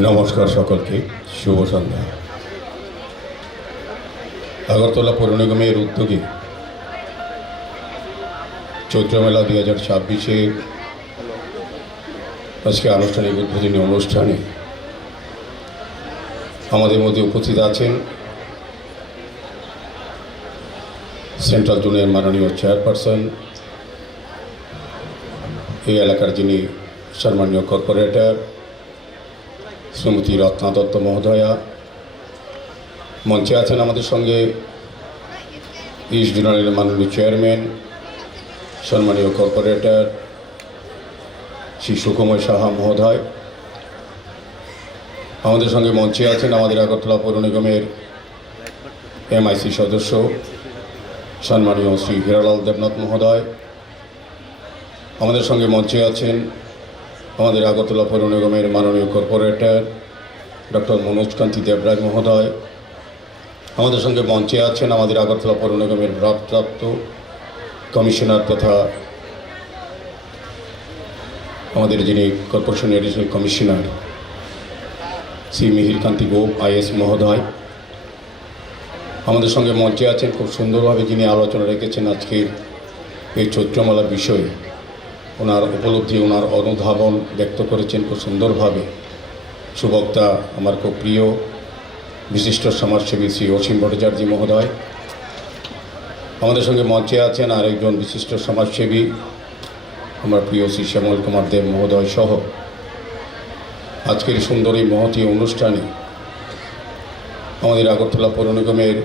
নমস্কার সকলকে, শুভ সন্ধ্যা। আগরতলা পৌর নিগমের উদ্যোগে চৈত্রমেলা 2026-এ আজকে আনুষ্ঠানিক উদ্বোধনী অনুষ্ঠানে আমাদের মধ্যে উপস্থিত আছেন সেন্ট্রাল জোনের মাননীয় চেয়ারপারসন, এই এলাকার যিনি সম্মানীয় কর্পোরেটর শ্রীমতী রত্না দত্ত মহোদয়া। মঞ্চে আছেন আমাদের সঙ্গে ইস্ট জোনালের মাননীয় চেয়ারম্যান সম্মানীয় কর্পোরেটর শ্রী সুকুময় সাহা মহোদয়। আমাদের সঙ্গে মঞ্চে আছেন আমাদের আগরতলা পৌর নিগমের MIC সদস্য সম্মানীয় শ্রী হীরালাল দেবনাথ মহোদয়। আমাদের সঙ্গে মঞ্চে আছেন আমাদের আগরতলা পৌর নিগমের মাননীয় কর্পোরেটর ডক্টর মনোজ কান্তি দেবরাজ মহোদয়। আমাদের সঙ্গে মঞ্চে আছেন আমাদের আগরতলা পৌর নিগমের ভারপ্রাপ্ত কমিশনার তথা আমাদের যিনি corporation additional commissioner Shri Mihir Kanti Gop IAS মহোদয়। আমাদের সঙ্গে মঞ্চে আছেন খুব সুন্দরভাবে যিনি আলোচনা রেখেছেন আজকের এই চৈত্রমেলা বিষয়ে, ওনার উপলব্ধি, ওনার অনুধাবন ব্যক্ত করেছেন খুব সুন্দরভাবে সুবক্তা আমার খুব প্রিয় বিশিষ্ট সমাজসেবী শ্রী অসীম ভট্টাচার্য মহোদয়। আমাদের সঙ্গে মঞ্চে আছেন আরেকজন বিশিষ্ট সমাজসেবী আমার প্রিয় শ্রী শ্যামল কুমার দেব মহোদয় সহ আজকের সুন্দর এই মহতী অনুষ্ঠানে আমাদের আগরতলা পৌর নিগমের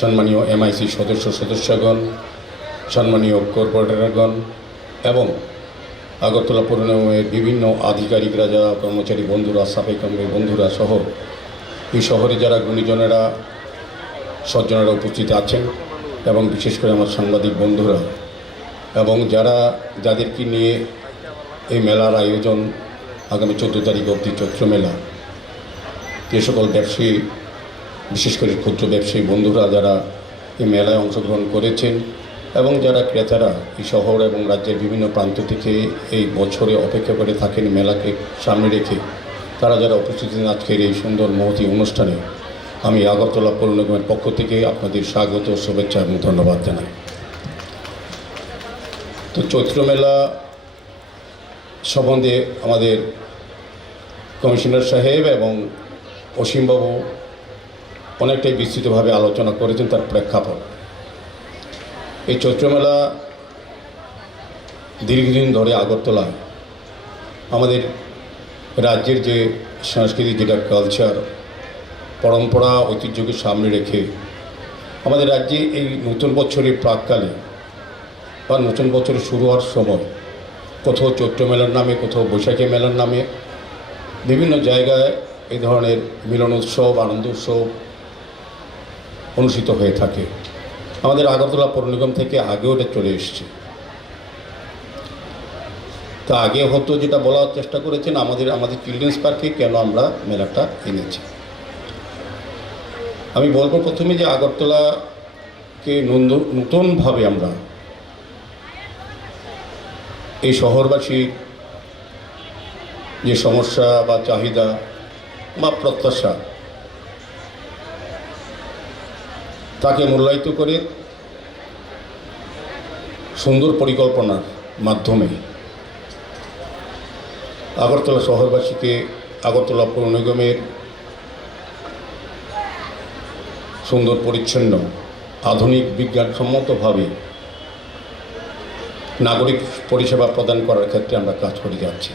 সম্মানীয় MIC সদস্যগণ, সম্মানীয় কর্পোরেটরগণ এবং আগরতলা পৌর নিগমের বিভিন্ন আধিকারিকরা, যারা কর্মচারী বন্ধুরা, সাফাই কর্মী বন্ধুরা সহ এই শহরে যারা গুণীজনেরা সজ্জনেরা উপস্থিত আছেন এবং বিশেষ করে আমার সাংবাদিক বন্ধুরা এবং যাদেরকে নিয়ে এই মেলার আয়োজন আগামী 14 তারিখ অবধি চৈত্রমেলা, যে সকল ব্যবসায়ী বিশেষ করে ক্ষুদ্র ব্যবসায়ী বন্ধুরা যারা এই মেলায় অংশগ্রহণ করেছেন এবং যারা ক্রেতারা এই শহর এবং রাজ্যের বিভিন্ন প্রান্ত থেকে এই বছরে অপেক্ষা করে থাকেন মেলাকে সামনে রেখে, তারা যারা উপস্থিত আছেন আজকের এই সুন্দর মহতী অনুষ্ঠানে, আমি আগরতলা পৌর নিগমের পক্ষ থেকে আপনাদের স্বাগত, শুভেচ্ছা এবং ধন্যবাদ জানাই। তো চৈত্রমেলা সম্বন্ধে আমাদের কমিশনার সাহেব এবং অসীমবাবু অনেকটাই বিস্তৃতভাবে আলোচনা করেছেন তার প্রেক্ষাপট। এই চৈত্রমেলা দীর্ঘদিন ধরে আগরতলা আমাদের রাজ্যের যে সংস্কৃতি, যেটা কালচার, পরম্পরা, ঐতিহ্যকে সামনে রেখে আমাদের রাজ্যে এই নতুন বছরের প্রাককালে বা নতুন বছর শুরু হওয়ার সময় কোথাও চৈত্র মেলার নামে, কোথাও বৈশাখী মেলার নামে বিভিন্ন জায়গায় এই ধরনের মিলন উৎসব, আনন্দ উৎসব অনুষ্ঠিত হয়ে থাকে। আমাদের আগরতলা পৌর নিগম থেকে আগেও এটা চলে এসছে। তা আগে হতো, যেটা বলার চেষ্টা করেছেন, আমাদের চিলড্রেন্স পার্কে কেন আমরা মেলাটা এনেছি। আমি বলবো প্রথমে যে আগরতলাকে নতুনভাবে আমরা এই শহরবাসীর যে সমস্যা বা চাহিদা বা প্রত্যাশা, তাকে মূল্যায়িত করে সুন্দর পরিকল্পনার মাধ্যমে আগরতলা শহরবাসীকে আগরতলা পৌর নিগমের সুন্দর, পরিচ্ছন্ন, আধুনিক, বিজ্ঞানসম্মতভাবে নাগরিক পরিষেবা প্রদান করার ক্ষেত্রে আমরা কাজ করে যাচ্ছি।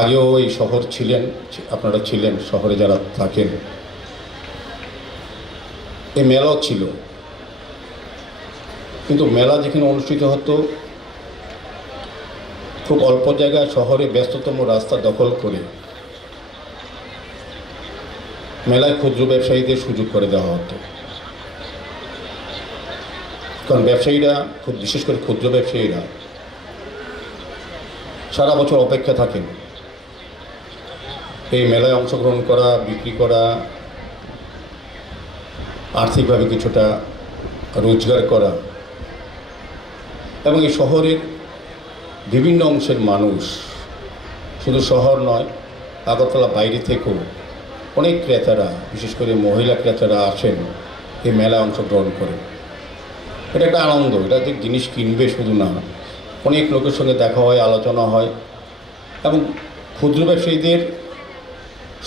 আগেও এই শহর ছিলেন, আপনারা ছিলেন, শহরে যারা থাকেন, এই মেলাও ছিল, কিন্তু মেলা যেখানে অনুষ্ঠিত হতো খুব অল্প জায়গায় শহরে ব্যস্ততম রাস্তা দখল করে মেলায় ক্ষুদ্র ব্যবসায়ীদের সুযোগ করে দেওয়া হতো। কারণ ব্যবসায়ীরা, খুব বিশেষ করে ক্ষুদ্র ব্যবসায়ীরা সারা বছর অপেক্ষা থাকেন এই মেলায় অংশগ্রহণ করা, বিক্রি করা, আর্থিকভাবে কিছুটা রোজগার করা। এবং এই শহরের বিভিন্ন অংশের মানুষ শুধু শহর নয়, আগরতলা বাইরে থেকেও অনেক ক্রেতারা, বিশেষ করে মহিলা ক্রেতারা আসেন এই মেলায় অংশগ্রহণ করেন। এটা একটা আনন্দ, এটা যে জিনিস কিনবে শুধু না, অনেক লোকের সঙ্গে দেখা হয়, আলোচনা হয় এবং ক্ষুদ্র ব্যবসায়ীদের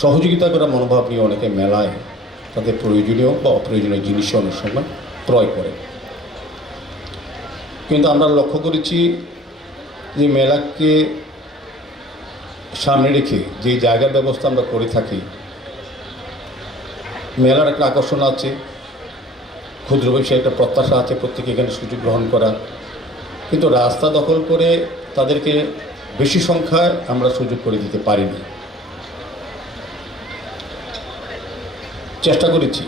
সহযোগিতা করার মনোভাব নিয়ে অনেকে মেলায় তাদের প্রয়োজনীয় বা অপ্রয়োজনীয় জিনিসও অনেক সময় ক্রয় করে। কিন্তু আমরা লক্ষ্য করেছি যে মেলাকে সামনে রেখে যে জায়গার ব্যবস্থা আমরা করে থাকি, মেলার একটা আকর্ষণ আছে, ক্ষুদ্র ব্যবসায়ী একটা প্রত্যাশা আছে প্রত্যেকে এখানে সুযোগ গ্রহণ করার, কিন্তু রাস্তা দখল করে তাদেরকে বেশি সংখ্যায় আমরা সুযোগ করে দিতে পারিনি। চেষ্টা করেছি,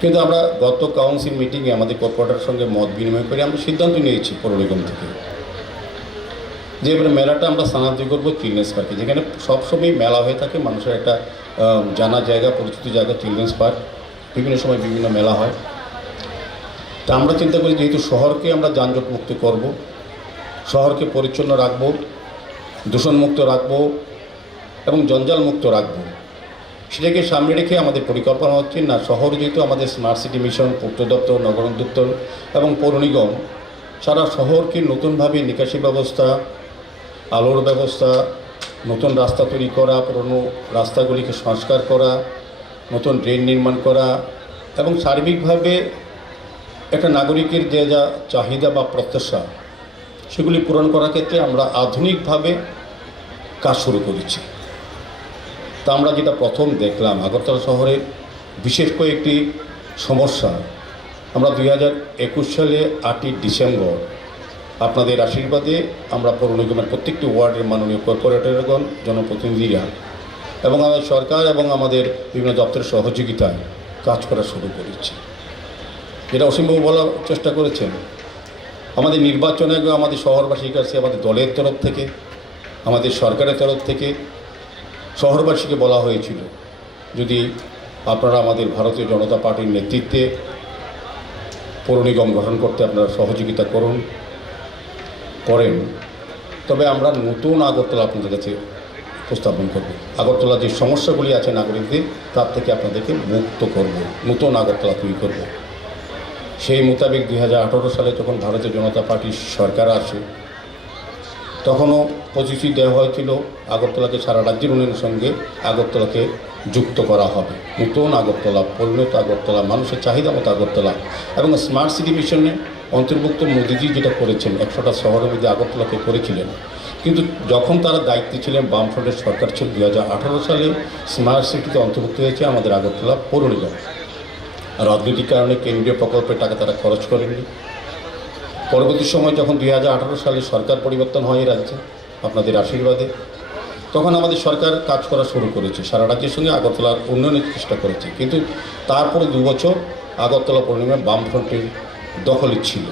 কিন্তু আমরা গত কাউন্সিল মিটিংয়ে আমাদের কর্পোরেটরের সঙ্গে মত বিনিময় করে আমরা সিদ্ধান্ত নিয়েছি পৌর নিগম থেকে যে এবারে মেলাটা আমরা স্থানান্তর করবো চিলড্রেন্স পার্কে, যেখানে সবসময় মেলা হয়ে থাকে, মানুষের একটা জানা জায়গা, পরিচিত জায়গা চিলড্রেন্স পার্ক, বিভিন্ন সময় বিভিন্ন মেলা হয়। তা আমরা চিন্তা করি যেহেতু শহরকে আমরা যানজট মুক্ত করব, শহরকে পরিচ্ছন্ন রাখব, দূষণমুক্ত রাখব এবং জঞ্জাল মুক্ত রাখব, সেটাকে সামনে রেখে আমাদের পরিকল্পনা হচ্ছে না শহর যেহেতু আমাদের স্মার্ট সিটি মিশন, পূর্ত দপ্তর, নগরায়ণ দপ্তর এবং পৌর নিগম সারা শহরকে নতুনভাবে নিকাশি ব্যবস্থা, আলোর ব্যবস্থা, নতুন রাস্তা তৈরি করা, পুরনো রাস্তাগুলিকে সংস্কার করা, নতুন ড্রেন নির্মাণ করা এবং সার্বিকভাবে একটা নাগরিকের যে যা চাহিদা বা প্রত্যাশা সেগুলি পূরণ করার ক্ষেত্রে আমরা আধুনিকভাবে কাজ শুরু করেছি। তা আমরা যেটা প্রথম দেখলাম আগরতলা শহরের বিশেষ কয়েকটি সমস্যা, আমরা 2021 সালে 8ই ডিসেম্বর আপনাদের আশীর্বাদে আমরা পৌর নিগমের প্রত্যেকটি ওয়ার্ডের মাননীয় কর্পোরেটরগণ, জনপ্রতিনিধিরা এবং আমাদের সরকার এবং আমাদের বিভিন্ন দপ্তরের সহযোগিতায় কাজ করা শুরু করেছি। যেটা অসীমবাবু বলার চেষ্টা করেছেন, আমাদের নির্বাচনে আমাদের শহরবাসীর কাছে আমাদের দলের তরফ থেকে, আমাদের সরকারের তরফ থেকে শহরবাসীকে বলা হয়েছিল যদি আপনারা আমাদের ভারতীয় জনতা পার্টির নেতৃত্বে পৌর নিগম গঠন করতে আপনারা সহযোগিতা করেন, তবে আমরা নতুন আগরতলা আপনাদের কাছে উপস্থাপন করব। আগরতলা যে সমস্যাগুলি আছে নাগরিকদের, তার থেকে আপনাদেরকে মুক্ত করব, নতুন আগরতলা তৈরি করব। সেই মোতাবেক 2018 সালে যখন ভারতীয় জনতা পার্টির সরকার আসে, তখনও প্রতিশ্রুতি দেওয়া হয়েছিল আগরতলাকে সারা রাজ্যের উন্নয়নের সঙ্গে আগরতলাকে যুক্ত করা হবে, নতুন আগরতলা, পরিণত আগরতলা, মানুষের চাহিদা মতো আগরতলা এবং স্মার্ট সিটি মিশনে অন্তর্ভুক্ত মোদিজি যেটা করেছেন 100টা শহরের মধ্যে আগরতলাকে করেছিলেন। কিন্তু যখন তারা দায়িত্বে ছিলেন, বামফ্রন্টের সরকার ছিল, 2018 সালে স্মার্ট সিটিতে অন্তর্ভুক্ত হয়েছে আমাদের আগরতলা পৌর নিগম। রাজনৈতিক কারণে কেন্দ্রীয় প্রকল্পের টাকা তারা খরচ করেননি। পরবর্তী সময় যখন 2018 সালে সরকার পরিবর্তন হয় রাজ্যে আপনাদের আশীর্বাদে, তখন আমাদের সরকার কাজ করা শুরু করেছে, সারা রাজ্যের সঙ্গে আগরতলার উন্নয়নের চেষ্টা করেছে। কিন্তু তারপরে 2 বছর আগরতলা পৌর নিগমে বামফ্রন্টের দখলে ছিল।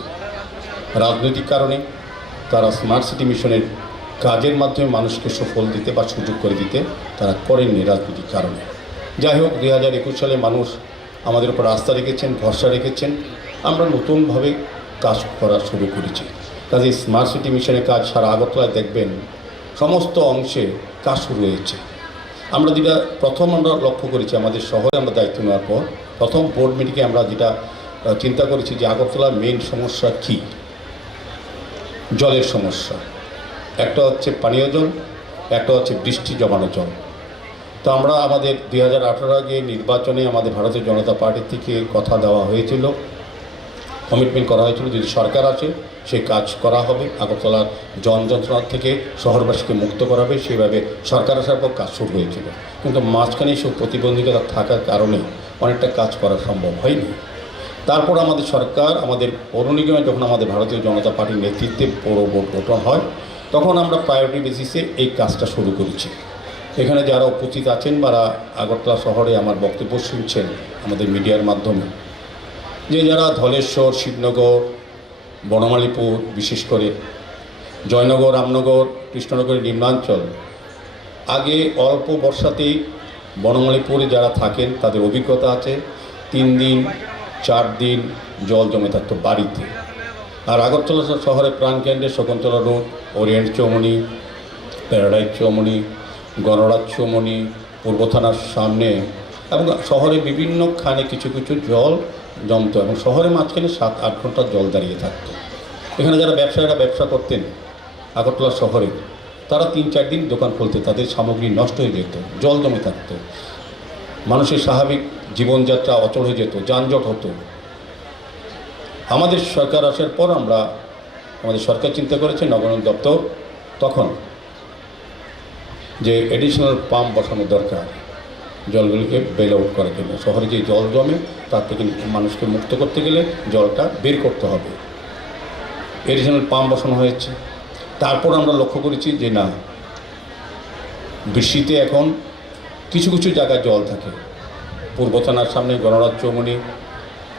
রাজনৈতিক কারণে তারা স্মার্ট সিটি মিশনের কাজের মাধ্যমে মানুষকে সুফল দিতে বা সুযোগ করে দিতে তারা করেননি রাজনৈতিক কারণে। যাই হোক, 2021 সালে মানুষ আমাদের উপর আস্থা রেখেছেন, ভরসা রেখেছেন, আমরা নতুনভাবে কাজ করা শুরু করেছি। কাজে স্মার্ট সিটি মিশনের কাজ সারা আগরতলায় দেখবেন সমস্ত অংশে কাজ শুরু হয়েছে। আমরা যেটা প্রথম আমরা লক্ষ্য করেছি, আমাদের শহরে আমরা দায়িত্ব নেওয়ার পর প্রথম বোর্ড মিটিংয়ে আমরা যেটা চিন্তা করেছি যে আগরতলার মেইন সমস্যা কী, জলের সমস্যা। একটা হচ্ছে পানীয় জল, একটা হচ্ছে বৃষ্টি জমানো জল। তো আমরা আমাদের 2018 আগে নির্বাচনে আমাদের ভারতীয় জনতা পার্টি থেকে কথা দেওয়া হয়েছিল, কমিটমেন্ট করা হয়েছিল যদি সরকার আসে সেই কাজ করা হবে, আগরতলার যন্ত্রণা থেকে শহরবাসীকে মুক্ত করা হবে, সেইভাবে সরকার আসার পর কাজ শুরু হয়েছিল। কিন্তু মাঝখানে সব প্রতিবন্ধকতা থাকার কারণে অনেকটা কাজ করা সম্ভব হয়নি। তারপর আমাদের সরকার, আমাদের পৌর নিগমে যখন আমাদের ভারতীয় জনতা পার্টির নেতৃত্বে পৌর বোর্ড গঠন হয়, তখন আমরা প্রায়োরিটি বেসিসে এই কাজটা শুরু করেছি। এখানে যারা উপস্থিত আছেন বা আগরতলা শহরে আমার বক্তব্য শুনছেন আমাদের মিডিয়ার মাধ্যমে, যে যারা ধলেশ্বর, শিবনগর, বনমালীপুর, বিশেষ করে জয়নগর, রামনগর, কৃষ্ণনগরের নিম্নাঞ্চল, আগে অল্প বর্ষাতেই বনমালীপুরে যারা থাকেন তাদের অভিজ্ঞতা আছে, 3 দিন 4 দিন জল জমে থাকতো বাড়িতে। আর আগরতলা শহরের প্রাণকেন্দ্রে শকুন্তলা রোড, ওরিয়েন্ট চৌমনি, প্যারাডাইজ চৌমনি, গণরাজ চৌমনি, পূর্ব থানার সামনে এবং শহরে বিভিন্নখানে কিছু কিছু জল জমতো এবং শহরের মাঝখানে 7-8 ঘন্টা জল দাঁড়িয়ে থাকতো। এখানে যারা ব্যবসায়ীরা ব্যবসা করতেন আগরতলা শহরে, তারা 3-4 দিন দোকান খুলতে তাদের সামগ্রী নষ্ট হয়ে যেত, জল জমে থাকতো, মানুষের স্বাভাবিক জীবনযাত্রা অচল হয়ে যেত, যানজট হতো। আমাদের সরকার আসার পর আমাদের সরকার চিন্তা করেছে, নগরায়ণ দপ্তর তখন যে এডিশনাল পাম্প বসানো দরকার জলগুলিকে বেল আউট করার জন্য। শহরে যে জল জমে তার থেকে মানুষকে মুক্ত করতে গেলে জলটা বের করতে হবে, এডিশনাল পাম্প বসানো হয়েছে। তারপর আমরা লক্ষ্য করেছি যে না, বৃষ্টিতে এখন কিছু কিছু জায়গায় জল থাকে, পূর্ব থানার সামনে, গণরাজ চৌমনি,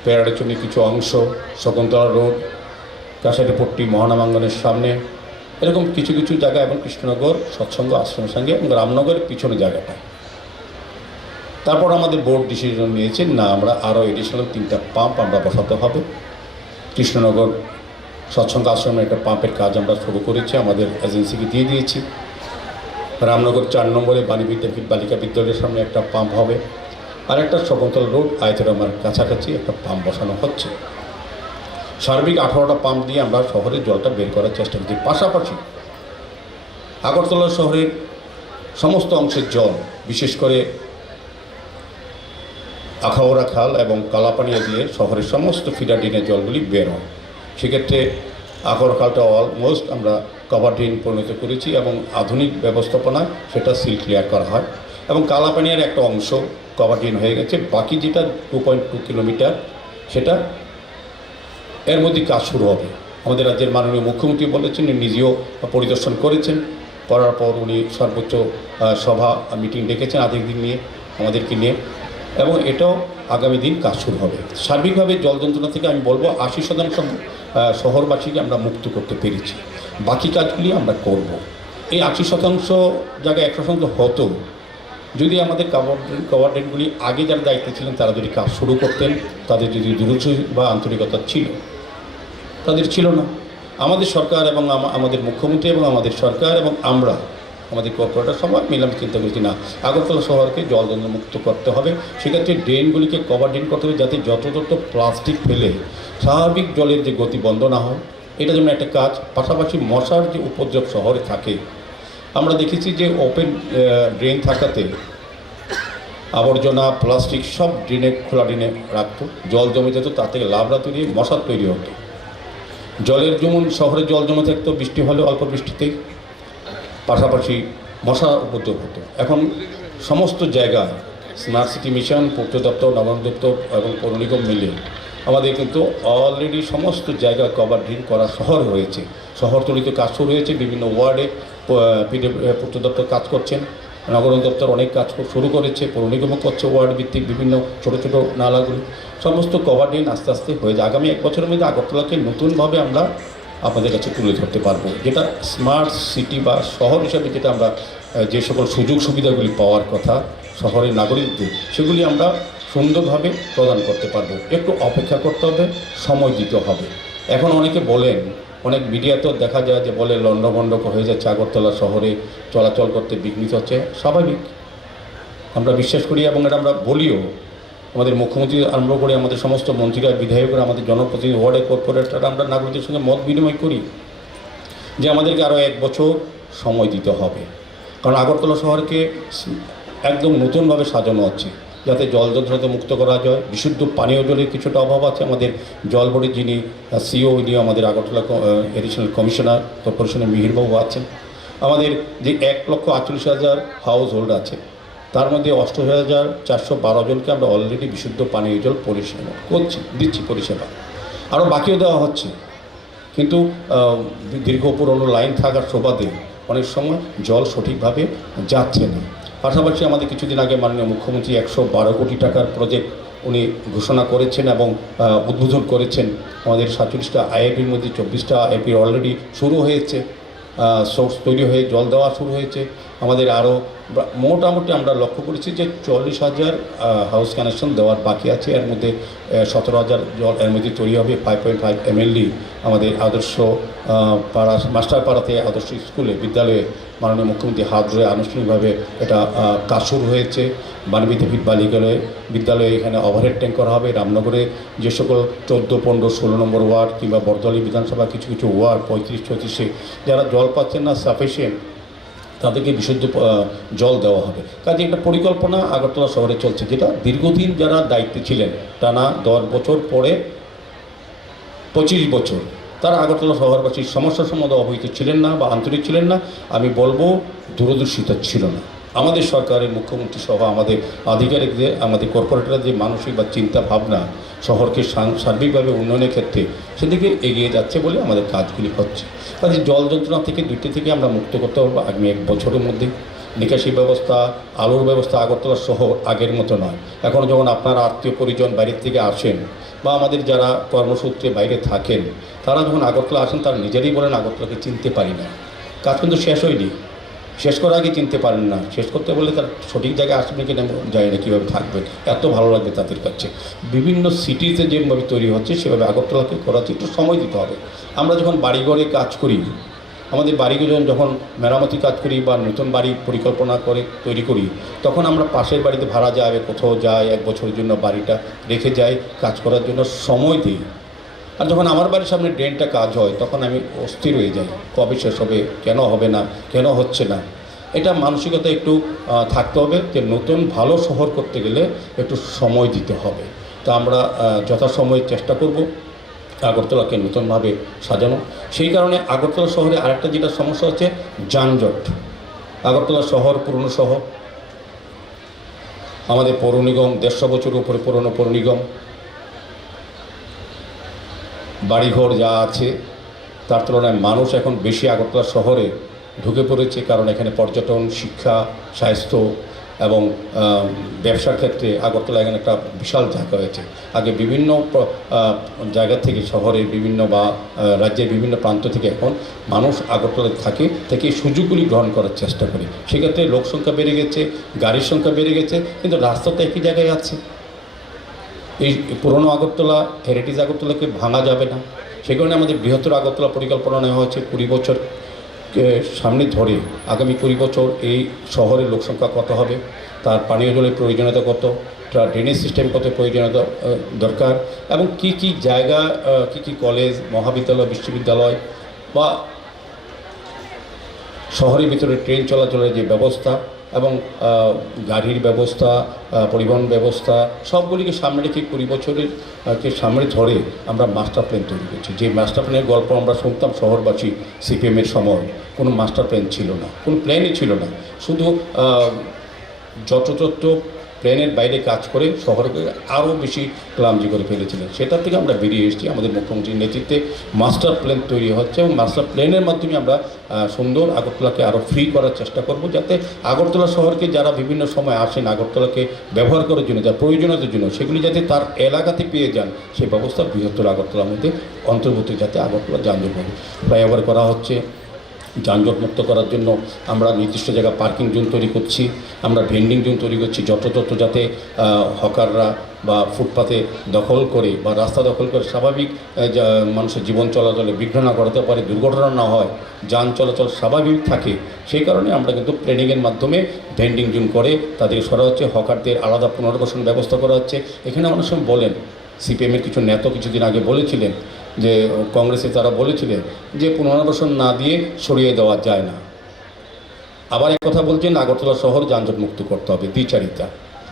প্যারাডাইজ চৌমনির কিছু অংশ, শকুন্তলা রোড, কাছারিপট্টি মহানামাঙ্গনের সামনে, এরকম কিছু কিছু জায়গা এবং কৃষ্ণনগর সৎসঙ্গ আশ্রমের সঙ্গে এবং রামনগরের পিছনে জায়গাটা। তারপর আমাদের বোর্ড ডিসিশন নিয়েছে না, আমরা আরও এডিশনাল 3টা পাম্প আমরা বসাতে হবে। কৃষ্ণনগর সৎসঙ্গ আশ্রমের একটা পাম্পের কাজ আমরা শুরু করেছি, আমাদের এজেন্সিকে দিয়ে দিয়েছি। রামনগর 4 নম্বরে বাণী বিদ্যাপীঠ বালিকা বিদ্যালয়ের সামনে একটা পাম্প হবে, আর একটা শকুন্তলা রোড আয়তরামার কাছাকাছি একটা পাম্প বসানো হচ্ছে। সার্বিক 18টা পাম্প দিয়ে আমরা শহরের জলটা বের করার চেষ্টা করছি। পাশাপাশি আগরতলা শহরের সমস্ত অংশের জল, বিশেষ করে আখাউড়া খাল এবং কালাপানিয়া দিয়ে শহরের সমস্ত ফিডার ড্রেনের জলগুলি বের হয়। সেক্ষেত্রে আখাউড়া খালটা অলমোস্ট আমরা কভার ড্রেন পরিণত করেছি এবং আধুনিক ব্যবস্থাপনায় সেটা সিল ক্লিয়ার করা হয় এবং কালাপানিয়ার একটা অংশ কভার ড্রেন হয়ে গেছে। বাকি যেটা 2.2 কিলোমিটার সেটা এর মধ্যে কাজ শুরু হবে। আমাদের রাজ্যের মাননীয় মুখ্যমন্ত্রী বলেছেন, নিজেও পরিদর্শন করেছেন, করার পর উনি সর্বোচ্চ সভা মিটিং ডেকেছেন আধিকারিক নিয়ে, আমাদেরকে নিয়ে, এবং এটাও আগামী দিন কাজ শুরু হবে। সার্বিকভাবে জল যন্ত্রণা থেকে আমি বলবো 80% শহরবাসীকে আমরা মুক্ত করতে পেরেছি। বাকি কাজগুলি আমরা করব। এই 80% জায়গায় 100% হতো যদি আমাদের কভার ড্রেনগুলি আগে যারা দায়িত্বে ছিলেন তারা যদি কাজ শুরু করতেন, তাদের যদি দূরদর্শী বা আন্তরিকতা ছিল, তাদের ছিল না। আমাদের সরকার এবং আমাদের মুখ্যমন্ত্রী এবং আমাদের সরকার এবং আমরা, আমাদের কর্পোরেটর সবাই মিলে আমি চিন্তা করেছি না, আগরতলা শহরকে জল মুক্ত করতে হবে। সেক্ষেত্রে ড্রেনগুলিকে কভার ড্রেন করতে হবে, যাতে যত প্লাস্টিক ফেলে স্বাভাবিক জলের যে গতি বন্ধ না হয়, এটা যেমন একটা কাজ। পাশাপাশি মশার যে উপদ্রব শহরে থাকে, আমরা দেখেছি যে ওপেন ড্রেন থাকাতে আবর্জনা প্লাস্টিক সব ড্রেনে, খোলা ড্রেনে রাখতো, জল জমে যেত, তার থেকে লাবড়া তৈরি, মশার তৈরি হতো। জলের যেমন শহরে জল জমে থাকতো বৃষ্টি হলে, অল্প বৃষ্টিতেই, পাশাপাশি মশা উপদ্রব হতো। এখন সমস্ত জায়গায় স্মার্ট সিটি মিশন, পূর্ত দপ্তর, নগরায়ণ দপ্তর এবং পৌর নিগম মিলে আমাদের কিন্তু অলরেডি সমস্ত জায়গায় কভার ড্রেন করা শহর হয়েছে। শহরতলিতে কাজ শুরু হয়েছে, বিভিন্ন ওয়ার্ডে পূর্ত দপ্তর কাজ করছেন, নগরায়ণ দপ্তর অনেক কাজ শুরু করেছে, পৌর নিগমও করছে ওয়ার্ড ভিত্তিক বিভিন্ন ছোটো ছোটো নালাগুলি, সমস্ত কভার ড্রেন আস্তে আস্তে হয়ে যায়। আগামী 1 বছরের মধ্যে আগরতলাকে নতুনভাবে আমরা আপনাদের কাছে তুলে ধরতে পারবো, যেটা স্মার্ট সিটি বা শহর হিসাবে যেটা আমরা যে সকল সুযোগ সুবিধাগুলি পাওয়ার কথা শহরের নাগরিকদের, সেগুলি আমরা সুন্দরভাবে প্রদান করতে পারবো। একটু অপেক্ষা করতে হবে, সময় দিতে হবে। এখন অনেকে বলেন, অনেক মিডিয়াতেও দেখা যায় যে বলে লণ্ডভণ্ড হয়ে যাচ্ছে, আগরতলা শহরে চলাচল করতে বিঘ্নিত হচ্ছে। স্বাভাবিক, আমরা বিশ্বাস করি এবং এটা আমরা বলিও। আমাদের মুখ্যমন্ত্রী আরম্ভ করে আমাদের সমস্ত মন্ত্রীরা, বিধায়করা, আমাদের জনপ্রতিনিধি, ওয়ার্ডের কর্পোরেটররা, আমরা নাগরিকদের সঙ্গে মত বিনিময় করি যে আমাদেরকে আরও 1 বছর সময় দিতে হবে। কারণ আগরতলা শহরকে একদম নতুনভাবে সাজানো হচ্ছে, যাতে জল যন্ত্রণাতে মুক্ত করা যায়। বিশুদ্ধ পানীয় জলের কিছুটা অভাব আছে। আমাদের জল বোর্ডের যিনি সিও, উনি আমাদের আগরতলা এডিশনাল কমিশনার কর্পোরেশনের মিহিরবাবু আছেন। আমাদের যে 1,48,000 হাউস হোল্ড আছে, তার মধ্যে 88,412 জনকে আমরা অলরেডি বিশুদ্ধ পানীয় জল পরিষেবা দিচ্ছি পরিষেবা, আরও বাকিও দেওয়া হচ্ছে। কিন্তু দীর্ঘ পুরনো লাইন থাকার সুবাদে অনেক সময় জল সঠিকভাবে যাচ্ছে না। পাশাপাশি আমাদের কিছুদিন আগে মাননীয় মুখ্যমন্ত্রী 112 কোটি টাকার প্রজেক্ট উনি ঘোষণা করেছেন এবং উদ্বোধন করেছেন। আমাদের 47টা আইআইপির মধ্যে 24টা আইআইপি অলরেডি শুরু হয়েছে, সোর্স তৈরি হয়ে জল দেওয়া শুরু হয়েছে। আমাদের আরও মোটামুটি আমরা লক্ষ্য করেছি যে 40,000 হাউস কানেকশন দেওয়ার বাকি আছে। এর মধ্যে 17,000 জল এর মধ্যে তৈরি হবে। 5.5 MLD আমাদের আদর্শ পাড়া, মাস্টার পাড়াতে, আদর্শ স্কুলে, বিদ্যালয়ে মাননীয় মুখ্যমন্ত্রী হাত ধরে আনুষ্ঠানিকভাবে এটা কাজ শুরু হয়েছে। বাণীবিদ্যাপীঠ বিদ্যালয়ে এখানে ওভারহেড ট্যাঙ্ক করা হবে। রামনগরে যে সকল 14, 15, 16 নম্বর ওয়ার্ড কিংবা বরদলি বিধানসভা কিছু কিছু ওয়ার্ড 35, 34 যারা জল পাচ্ছেন না সাফিসিয়েন্ট, তাদেরকে বিশুদ্ধ জল দেওয়া হবে। কাজে একটা পরিকল্পনা আগরতলা শহরে চলছে, যেটা দীর্ঘদিন যারা দায়িত্বে ছিলেন, টানা 10 বছর পরে 25 বছর, তারা আগরতলা শহরবাসীর সমস্যার সম্বন্ধে অবহিত ছিলেন না বা আন্তরিক ছিলেন না। আমি বলবো দূরদর্শিতা ছিল না। আমাদের সরকারের মুখ্যমন্ত্রী সহ আমাদের আধিকারিকদের, আমাদের কর্পোরেটররা যে মানসিক বা চিন্তা ভাবনা শহরকে সার্বিকভাবে উন্নয়নের ক্ষেত্রে সেদিকে এগিয়ে যাচ্ছে বলে আমাদের কাজগুলি হচ্ছে। কাজে জল যন্ত্রণা থেকে দুইটি থেকে আমরা মুক্ত করতে পারবো আগামী 1 বছরের মধ্যে। নিকাশি ব্যবস্থা, আলোর ব্যবস্থা আগরতলা শহর আগের মতো নয়। এখন যখন আপনার আত্মীয় পরিজন বাইরের থেকে আসেন বা আমাদের যারা কর্মসূত্রে বাইরে থাকেন, তারা যখন আগরতলা আসেন তারা নিজেরাই বলেন আগরতলাকে চিনতে পারি না। কাজ কিন্তু শেষ হয়নি, শেষ করার আগে চিনতে পারেন না। শেষ করতে বললে তার সঠিক জায়গায় আসবে কিনা জানি না, কীভাবে থাকবে, এত ভালো লাগবে তাদের কাছে। বিভিন্ন সিটিতে যেভাবে তৈরি হচ্ছে সেভাবে আগরতলাকে করার একটু সময় দিতে হবে। আমরা যখন বাড়িঘরে কাজ করি, আমাদের বাড়িগুলো যখন মেরামতি কাজ করি বা নতুন বাড়ি পরিকল্পনা করে তৈরি করি, তখন আমরা পাশের বাড়িতে ভাড়া যায়, কোথাও যায়, 1 বছরের জন্য বাড়িটা রেখে যাই, কাজ করার জন্য সময় দিই। আর যখন আমার বাড়ির সামনে ড্রেনটা কাজ হয় তখন আমি অস্থির হয়ে যাই, কবে শেষ হবে, কেন হবে না, কেন হচ্ছে না। এটা মানসিকতা একটু থাকতে হবে যে নতুন ভালো শহর করতে গেলে একটু সময় দিতে হবে। তা আমরা যথাসময়ে চেষ্টা করব আগরতলাকে নতুনভাবে সাজানো। সেই কারণে আগরতলা শহরে আরেকটা যেটা সমস্যা হচ্ছে যানজট। আগরতলা শহর পুরনো শহর, আমাদের পৌর নিগম 150 বছরের উপরে পুরনো পৌর নিগম, বাড়িঘর যা আছে তার তুলনায় মানুষ এখন বেশি আগরতলা শহরে ঢুকে পড়েছে। কারণ এখানে পর্যটন, শিক্ষা, স্বাস্থ্য এবং ব্যবসার ক্ষেত্রে আগরতলা এখানে একটা বিশাল জায়গা হয়েছে। আগে বিভিন্ন জায়গা থেকে, শহরের বিভিন্ন বা রাজ্যের বিভিন্ন প্রান্ত থেকে এখন মানুষ আগরতলায় থেকে সুযোগগুলি গ্রহণ করার চেষ্টা করে। সেক্ষেত্রে লোক সংখ্যা বেড়ে গেছে, গাড়ির সংখ্যা বেড়ে গেছে, কিন্তু রাস্তা তো একই জায়গায় আছে। এই পুরনো আগরতলা, হেরিটেজ আগরতলাকে ভাঙা যাবে না। সেই কারণে আমাদের বৃহত্তর আগরতলা পরিকল্পনা নেওয়া হয়েছে 20 বছর সামনে ধরে। আগামী 20 বছর এই শহরের লোকসংখ্যা কত হবে, তার পানীয় জলের প্রয়োজনীয়তা কত, তার ড্রেনেজ সিস্টেম কত প্রয়োজনীয়তা দরকার, এবং কি কি জায়গা, কি কলেজ, মহাবিদ্যালয়, বিশ্ববিদ্যালয় বা শহরের ভিতরে ট্রেন চলাচলের যে ব্যবস্থা এবং গাড়ির ব্যবস্থা, পরিবহন ব্যবস্থা, সবগুলিকে সামনে রেখে 20 বছরের সামনে ধরে আমরা মাস্টার প্ল্যান তৈরি করছি। যে মাস্টার প্ল্যানের গল্প আমরা শুনতাম শহরবাসী সিপিএমের সময়, কোনো মাস্টার প্ল্যান ছিল না, কোনো প্ল্যানই ছিল না। শুধু যত্র প্ল্যানের বাইরে কাজ করে শহরকে আরও বেশি ক্লামজি করে ফেলেছিলেন। সেটার থেকে আমরা বেরিয়ে এসেছি। আমাদের মুখ্যমন্ত্রীর নেতৃত্বে মাস্টার প্ল্যান তৈরি হচ্ছে এবং মাস্টার প্ল্যানের মাধ্যমে আমরা সুন্দর আগরতলাকে আরও ফ্রি করার চেষ্টা করব, যাতে আগরতলা শহরকে যারা বিভিন্ন সময় আসেন আগরতলাকে ব্যবহার করার জন্য, যার প্রয়োজনীয়তার জন্য, সেগুলি যাতে তার এলাকাতে পেয়ে যান, সেই ব্যবস্থা বৃহত্তর আগরতলার মধ্যে অন্তর্ভুক্ত, যাতে আগরতলা যানজট হবে। ফ্লাইওভার করা হচ্ছে, যানজট মুক্ত করার জন্য আমরা নির্দিষ্ট জায়গা পার্কিং জোন তৈরি করছি, আমরা ভেন্ডিং জোন তৈরি করছি, যত্রতত্র যাতে হকাররা বা ফুটপাতে দখল করে বা রাস্তা দখল করে স্বাভাবিক মানুষের জীবন চলাচলে বিঘ্ন না ঘটাতে পারে, দুর্ঘটনা না হয়, যান চলাচল স্বাভাবিক থাকে। সেই কারণে আমরা কিন্তু প্ল্যানিংয়ের মাধ্যমে ভেন্ডিং জোন করে তাদেরকে সরা হচ্ছে, হকারদের আলাদা পুনর্বাসন ব্যবস্থা করা হচ্ছে। এখানে অনেক সময় বলেন, সিপিএমের কিছু নেতা কিছুদিন আগে বলেছিলেন যে কংগ্রেসে তারা বলেছিলেন যে পুনর্বাসন না দিয়ে সরিয়ে দেওয়া যায় না। আবার এক কথা বলছেন আগরতলা শহর যানজট মুক্ত করতে হবে, দ্বিচারিতা।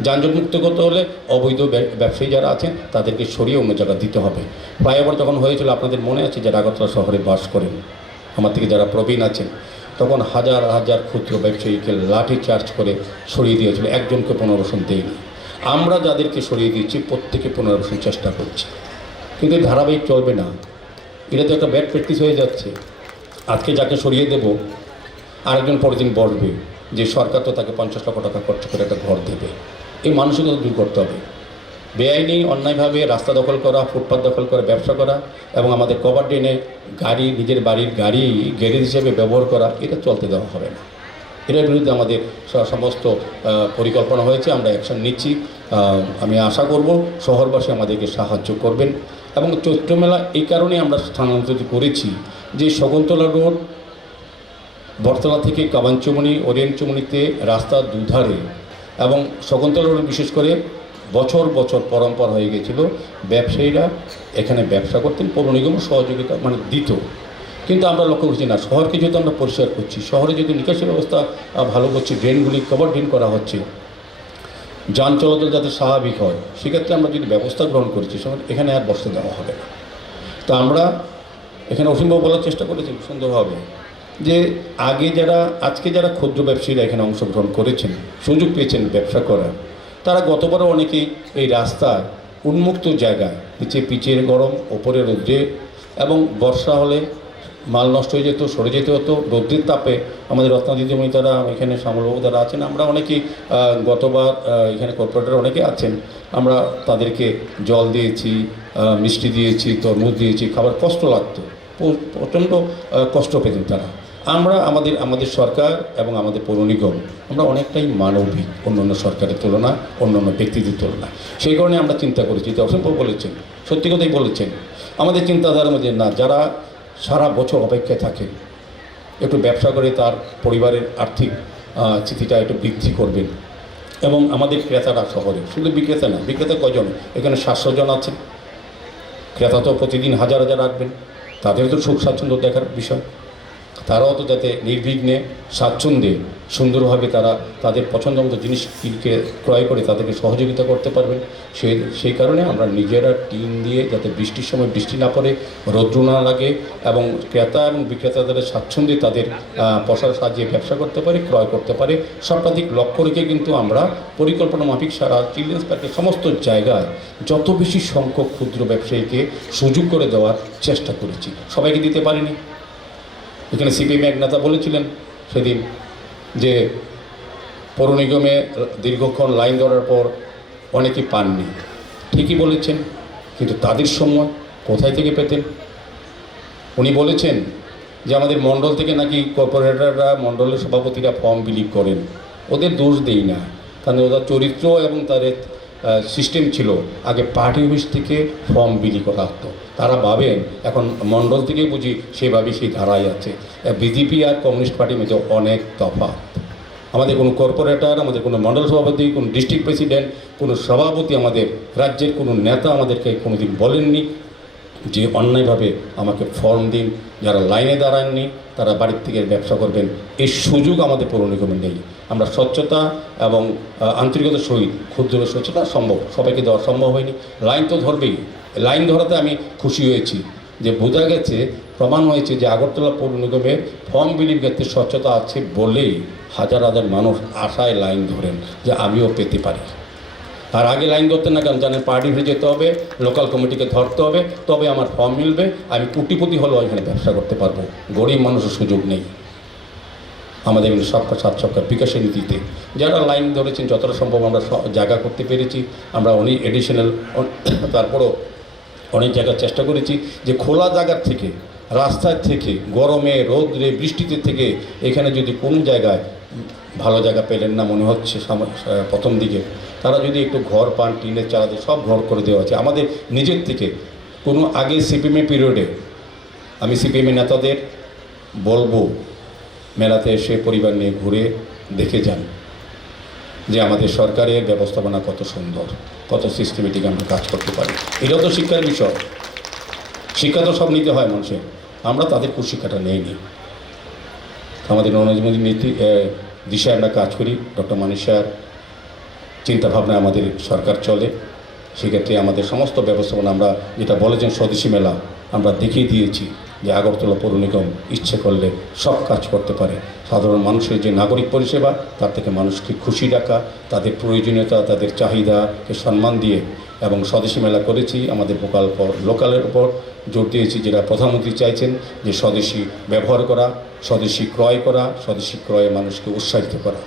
যানজট মুক্ত করতে হলে অবৈধ ব্যবসায়ী যারা আছেন তাদেরকে সরিয়ে অন্য জায়গা দিতে হবে। ফ্লাইওভার যখন হয়েছিল আপনাদের মনে আছে, যারা আগরতলা শহরে বাস করেন, আমার থেকে যারা প্রবীণ আছেন, তখন হাজার হাজার ক্ষুদ্র ব্যবসায়ীকে লাঠি চার্জ করে সরিয়ে দিয়েছিল, একজনকে পুনর্বাসন দেয়নি। আমরা যাদেরকে সরিয়ে দিয়েছি প্রত্যেকে পুনর্বাসন চেষ্টা করছি, কিন্তু ধারাবাহিক চলবে না। এটা তো একটা ব্যাড প্র্যাকটিস হয়ে যাচ্ছে। আজকে যাকে সরিয়ে দেব, আরেকজন পরের দিন বসবে যে সরকার তো তাকে 50 লক্ষ টাকা খরচ করে একটা ঘর দেবে। এই মানসিকতা দূর করতে হবে। বেআইনি অন্যায়ভাবে রাস্তা দখল করা, ফুটপাত দখল করা, ব্যবসা করা এবং আমাদের কভার ড্রেনে গাড়ি, নিজের বাড়ির গাড়ি গ্যারেজ হিসেবে ব্যবহার করা, এটা চলতে দেওয়া হবে না। এটার বিরুদ্ধে আমাদের সমস্ত পরিকল্পনা হয়েছে, আমরা অ্যাকশন নিচ্ছি। আমি আশা করব শহরবাসী আমাদেরকে সাহায্য করবেন। এবং চৈত্র মেলা এই কারণে আমরা স্থানান্তরিত করেছি যে শকুন্তলা রোড বটতলা থেকে কাবাঞ্চমণি ওরিয়েন্টচমণিতে রাস্তার দুধারে এবং শকুন্তলা রোড বিশেষ করে বছর বছর পরম্পরা হয়ে গেছিল, ব্যবসায়ীরা এখানে ব্যবসা করতেন, পৌর নিগম সহযোগিতা মানে দিত। কিন্তু আমরা লক্ষ্য করছি না, শহরকে যেহেতু আমরা পরিষ্কার করছি, শহরে যদি নিকাশি ব্যবস্থা ভালো করছি, ড্রেনগুলি কভার ড্রেন করা হচ্ছে, যান চলাচল যাতে স্বাভাবিক হয়, সেক্ষেত্রে আমরা যদি ব্যবস্থা গ্রহণ করছি, এখানে আর বসতে দেওয়া হবে না। তো আমরা এখানে অসীমভাবে বলার চেষ্টা করেছি সুন্দরভাবে যে আজকে যারা ক্ষুদ্র ব্যবসায়ীরা এখানে অংশগ্রহণ করেছেন, সুযোগ পেয়েছেন ব্যবসা করার, তারা গতবারও অনেকেই এই রাস্তায় উন্মুক্ত জায়গায় পিচের গরম, ওপরে রৌদ্রে এবং বর্ষা হলে মাল নষ্ট হয়ে যেত, সরে যেতে হতো রৌদ্রের তাপে। আমাদের রত্নাদিদিমণি তারা, এখানে শ্যামলবাবু তারা আছেন, আমরা অনেকেই গতবার এখানে কর্পোরেটর অনেকে আছেন, আমরা তাদেরকে জল দিয়েছি, মিষ্টি দিয়েছি, তরমুজ দিয়েছি, খাবার কষ্ট লাগতো, প্রচণ্ড কষ্ট পেতেন তারা। আমরা আমাদের সরকার এবং আমাদের পৌর নিগম আমরা অনেকটাই মানবিক অন্যান্য সরকারের তুলনায়, অন্যান্য ব্যক্তিদের তুলনায়। সেই কারণে আমরা চিন্তা করেছি, যে অসম্ভব বলেছেন, সত্যি কথাই বলেছেন, আমাদের চিন্তাধারার মধ্যে না, যারা সারা বছর অপেক্ষায় থাকেন একটু ব্যবসা করে তার পরিবারের আর্থিক স্থিতিটা একটু বৃদ্ধি করবেন। এবং আমাদের ক্রেতারা শহরে শুধু বিক্রেতা না, বিক্রেতা কজন, এখানে 700 জন আছেন, ক্রেতা তো প্রতিদিন হাজার হাজার রাখবেন, তাদের তো সুখ স্বাচ্ছন্দ্য দেখার বিষয়, তারাও তো যাতে নির্বিঘ্নে স্বাচ্ছন্দ্যে সুন্দরভাবে তারা তাদের পছন্দ মতো জিনিস ক্রয় করে তাদেরকে সহযোগিতা করতে পারবেন। সেই কারণে আমরা নিজেরা টিন দিয়ে, যাতে বৃষ্টির সময় বৃষ্টি না পড়ে, রৌদ্র না লাগে এবং ক্রেতা এবং বিক্রেতাদের স্বাচ্ছন্দ্যে তাদের পয়সা সাজিয়ে ব্যবসা করতে পারে, ক্রয় করতে পারে, সর্বাধিক লক্ষ্য রেখে কিন্তু আমরা পরিকল্পনা মাফিক সারা চিলড্রেন্স পার্কের সমস্ত জায়গায় যত বেশি সংখ্যক ক্ষুদ্র ব্যবসায়ীকে সুযোগ করে দেওয়ার চেষ্টা করেছি। সবাইকে দিতে পারিনি। এখানে সিপিএম এক নেতা বলেছিলেন সেদিন যে পৌর নিগমে দীর্ঘক্ষণ লাইন ধরার পর অনেকেই পাননি। ঠিকই বলেছেন, কিন্তু তাদের সময় কোথায় থেকে পেতেন? উনি বলেছেন যে আমাদের মণ্ডল থেকে নাকি কর্পোরেটররা, মণ্ডলের সভাপতিরা ফর্ম বিলি করেন। ওদের দোষ দেই না, কারণ ওদের চরিত্র এবং তাদের সিস্টেম ছিল, আগে পার্টি অফিস থেকে ফর্ম বিলি করা হতো। তারা ভাবেন এখন মণ্ডল থেকে বুঝি সেভাবে সেই ধারায় আছে। বিজেপি আর কমিউনিস্ট পার্টির মধ্যে অনেক তফাৎ। আমাদের কোনো কর্পোরেটর, আমাদের কোনো মণ্ডল সভাপতি, কোনো ডিস্ট্রিক্ট প্রেসিডেন্ট, কোনো সভাপতি, আমাদের রাজ্যের কোনো নেতা আমাদেরকে কোনোদিন বলেননি যে অন্যায়ভাবে আমাকে ফর্ম দিন, যারা লাইনে দাঁড়াননি তারা বাড়ির থেকে ব্যবসা করবেন, এই সুযোগ আমাদের পৌর নিগমে নেই। আমরা স্বচ্ছতা এবং আন্তরিকতার সহিত ক্ষুদ্র স্বচ্ছতা সম্ভব, সবাইকে দেওয়া সম্ভব হয়নি। লাইন তো ধরবেই, লাইন ধরাতে আমি খুশি হয়েছি যে বোঝা গেছে, প্রমাণ হয়েছে যে আগরতলা পৌর নিগমের ফর্ম বিলির ক্ষেত্রে স্বচ্ছতা আছে বলেই হাজার হাজার মানুষ আশায় লাইন ধরেন যে আমিও পেতে পারি। আর আগে লাইন ধরতেন না, কারণ জানেন পার্টি হয়ে যেতে হবে, লোকাল কমিটিকে ধরতে হবে, তবে আমার ফর্ম মিলবে, আমি কোটিপতি হলেও এখানে ব্যবসা করতে পারবো। গরিব মানুষের সুযোগ নেই। আমাদের এখানে সবকা সাত সবকা বিকাশের নীতিতে যারা লাইন ধরেছেন যতটা সম্ভব আমরা জায়গা করতে পেরেছি। আমরা অনেক এডিশনাল তারপরও অনেক জায়গার চেষ্টা করেছি যে খোলা জায়গার থেকে, রাস্তার থেকে, গরমে রোদ্রে বৃষ্টিতে থেকে এখানে যদি কোনো জায়গায় ভালো জায়গা পেলেন না মনে হচ্ছে প্রথম দিকে, তারা যদি একটু ঘর পান, টিনের চালাতে সব ঘর করে দেওয়া আছে আমাদের নিজের থেকে। কোনো আগে সিপিএম পিরিয়ডে আমি সিপিএম নেতাদের বলবো মেলাতে এসে পরিবার নিয়ে ঘুরে দেখে যান যে আমাদের সরকারের ব্যবস্থাপনা কত সুন্দর, কত সিস্টেমেটিক আমরা কাজ করতে পারি। এটাও তো শিক্ষার বিষয়, শিক্ষা তো সব নিতে হয় মানুষের, আমরা তাদের শিক্ষাটা নেইনি। আমাদের নরেন্দ্র নীতি দিশায় আমরা কাজ করি, ডক্টর মানিক স্যার চিন্তাভাবনায় আমাদের সরকার চলে। সেক্ষেত্রে আমাদের সমস্ত ব্যবস্থাপনা, আমরা যেটা বলেছেন স্বদেশী মেলা, আমরা দেখিয়ে দিয়েছি যে আগরতলা পৌর নিগম ইচ্ছে করলে সব কাজ করতে পারে। সাধারণ মানুষের যে নাগরিক পরিষেবা, তার থেকে মানুষকে খুশি রাখা, তাদের প্রয়োজনীয়তা, তাদের চাহিদাকে সম্মান দিয়ে এবং স্বদেশী মেলা করেছি। আমাদের লোকালের উপর জোর দিয়েছি, যেটা প্রধানমন্ত্রী চাইছেন যে স্বদেশী ব্যবহার করা, স্বদেশী ক্রয় করা, স্বদেশী ক্রয়ে মানুষকে উৎসাহিত করা।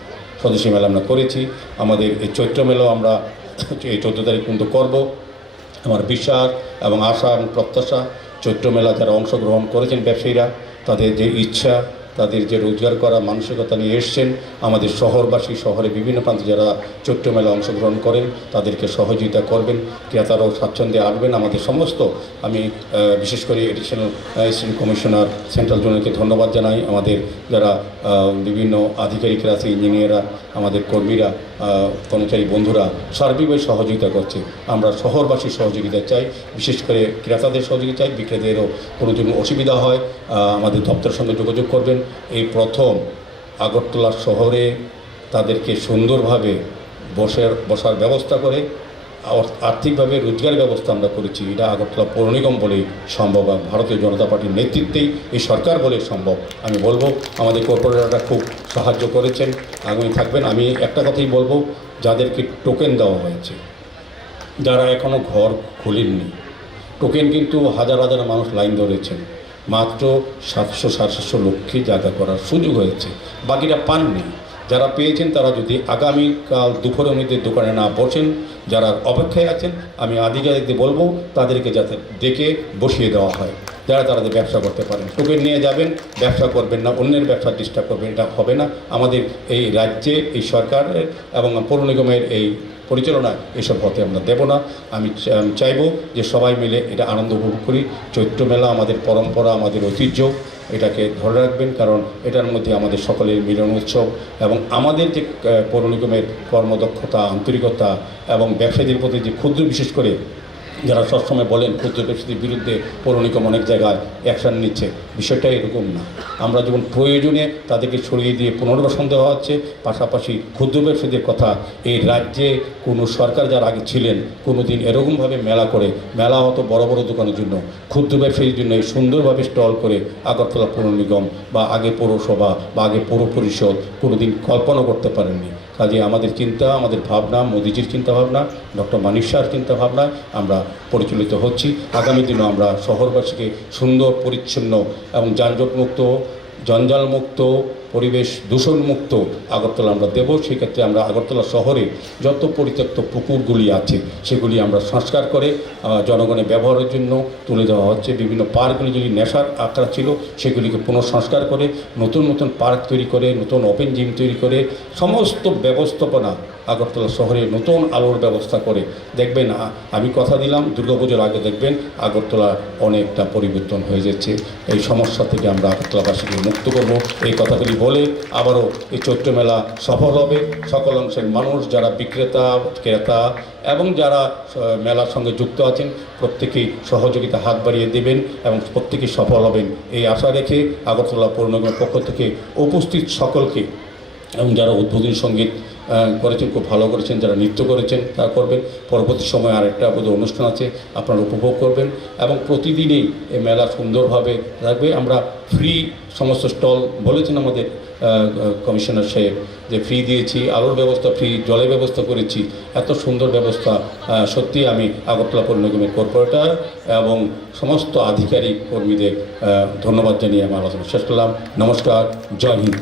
স্বদেশী মেলা আমরা করেছি। আমাদের এই চৈত্র মেলাও আমরা এই 14 তারিখ পর্যন্ত করব। আমার বিশ্বাস এবং আশা এবং প্রত্যাশা, চৈত্র মেলা যারা অংশগ্রহণ করেছেন ব্যবসায়ীরা, তাদের যে ইচ্ছা, তাদের যে রোজগার করা মানসিকতা নিয়ে এসছেন, আমাদের শহরবাসী, শহরে বিভিন্ন প্রান্তে যারা চৈত্র মেলা অংশগ্রহণ করেন তাদেরকে সহযোগিতা করবেন, ক্রেতারাও স্বাচ্ছন্দ্যে আসবেন। আমাদের সমস্ত, আমি বিশেষ করে এডিশনাল অ্যাসিস্ট্যান্ট কমিশনার সেন্ট্রাল জোনকে ধন্যবাদ জানাই। আমাদের যারা বিভিন্ন আধিকারিকরা আছে, ইঞ্জিনিয়াররা, আমাদের কর্মীরা, কর্মচারী বন্ধুরা সার্বিকভাবে সহযোগিতা করছে। আমরা শহরবাসীর সহযোগিতা চাই, বিশেষ করে ক্রেতাদের সহযোগিতা চাই। বিক্রেতাদেরও কোনো যদি অসুবিধা হয় আমাদের দপ্তরের সঙ্গে যোগাযোগ করবেন। এই প্রথম আগরতলা শহরে তাদেরকে সুন্দরভাবে বসার ব্যবস্থা করে আর্থিকভাবে রোজগার ব্যবস্থা আমরা করেছি। এটা আগরতলা পৌর নিগম বলেই সম্ভব, আর ভারতীয় জনতা পার্টির নেতৃত্বেই এই সরকার বলে সম্ভব। আমি বলবো আমাদের কর্পোরেটররা খুব সাহায্য করেছেন, আগামী থাকবেন। আমি একটা কথাই বলবো, যাদেরকে টোকেন দেওয়া হয়েছে, যারা এখনও ঘর খোলেননি, টোকেন কিন্তু হাজার হাজার মানুষ লাইন ধরেছেন, মাত্র 700-750 লোককে জায়গা করার সুযোগ হয়েছে, বাকিরা পাননি। যারা পেয়েছেন তারা যদি আগামীকাল দুপুরের মধ্যে দোকানে না বসেন, যারা অপেক্ষায় আছেন, আমি আধিকারিকদের বলবো তাদেরকে যাতে ডেকে বসিয়ে দেওয়া হয়, যারা তাদের ব্যবসা করতে পারেন। টোকেন নিয়ে যাবেন, ব্যবসা করবেন না, অন্যের ব্যবসা ডিস্টার্ব করবেন, এটা হবে না। আমাদের এই রাজ্যে, এই সরকারের এবং পৌর নিগমের এই পরিচালনায় এসব হতে আমরা দেব না। আমি চাইবো যে সবাই মিলে এটা আনন্দ উপভোগ করি। চৈত্র মেলা আমাদের পরম্পরা, আমাদের ঐতিহ্য, এটাকে ধরে রাখবেন, কারণ এটার মধ্যে আমাদের সকলের মিলন উৎসব এবং আমাদের যে পৌর নিগমের কর্মদক্ষতা, আন্তরিকতা এবং ব্যবসায়ীদের প্রতি যে ক্ষুদ্র, বিশেষ করে যারা সবসময় বলেন ক্ষুদ্র ব্যবসায়ীদের বিরুদ্ধে পৌর নিগম অনেক জায়গায় অ্যাকশান নিচ্ছে, বিষয়টা এরকম না। আমরা যখন প্রয়োজনে তাদেরকে ছড়িয়ে দিয়ে পুনর্বাসন দেওয়া হচ্ছে, পাশাপাশি ক্ষুদ্র ব্যবসায়ীদের কথা, এই রাজ্যে কোনো সরকার যারা আগে ছিলেন কোনো দিন এরকমভাবে মেলা করে, মেলা হতো বড় বড় দোকানের জন্য, ক্ষুদ্র ব্যবসায়ীর জন্য সুন্দরভাবে স্টল করে আগরতলা পৌর নিগম বা আগে পৌরসভা বা আগে পৌর পরিষদ কোনো দিন কল্পনা করতে পারেননি। কাজে আমাদের চিন্তা, আমাদের ভাবনা, মোদিজির চিন্তাভাবনা, ডক্টর মানিক শাহর চিন্তাভাবনায় আমরা পরিচালিত হচ্ছি। আগামী দিনও আমরা শহরবাসীকে সুন্দর, পরিচ্ছন্ন এবং যানজটমুক্ত, জঞ্জালমুক্ত, পরিবেশ দূষণমুক্ত আগরতলা আমরা দেব। সেক্ষেত্রে আমরা আগরতলা শহরে যত পরিত্যক্ত পুকুরগুলি আছে সেগুলি আমরা সংস্কার করে জনগণের ব্যবহারের জন্য তুলে দেওয়া হচ্ছে। বিভিন্ন পার্কগুলি যদি নেশার আঁকড়া ছিল সেগুলিকে পুনঃসংস্কার করে নতুন নতুন পার্ক তৈরি করে, নতুন ওপেন জিম তৈরি করে, সমস্ত ব্যবস্থাপনা আগরতলা শহরে নতুন আলোর ব্যবস্থা করে দেখবেন। আমি কথা দিলাম দুর্গাপুজোর আগে দেখবেন আগরতলা অনেকটা পরিবর্তন হয়ে যাচ্ছে। এই সমস্যা থেকে আমরা আগরতলাবাসীকে মুক্ত করব, এই কথাগুলি বলে আবারও এই চৈত্র মেলা সফল হবে। সকল অংশের মানুষ, যারা বিক্রেতা, ক্রেতা এবং যারা মেলার সঙ্গে যুক্ত আছেন, প্রত্যেকেই সহযোগিতা হাত বাড়িয়ে দেবেন এবং প্রত্যেকেই সফল হবেন এই আশা রেখে আগরতলা পৌর নিগমের পক্ষ থেকে উপস্থিত সকলকে এবং যারা উদ্বোধনী সঙ্গীত করেছেন, খুব ভালো করেছেন, যারা নৃত্য করেছেন তারা করবেন। পরবর্তী সময় আরেকটা বোধহয় অনুষ্ঠান আছে, আপনারা উপভোগ করবেন এবং প্রতিদিনই এই মেলা সুন্দরভাবে থাকবে। আমরা ফ্রি সমস্ত স্টল বলেছেন আমাদের কমিশনার সাহেব যে ফ্রি দিয়েছি, আলোর ব্যবস্থা ফ্রি, জলের ব্যবস্থা করেছি। এত সুন্দর ব্যবস্থা, সত্যি আমি আগরতলা পৌর নিগমের কর্পোরেটর এবং সমস্ত আধিকারিক কর্মীদের ধন্যবাদ জানিয়ে আমার আলোচনা শেষ করলাম। নমস্কার, জয় হিন্দ।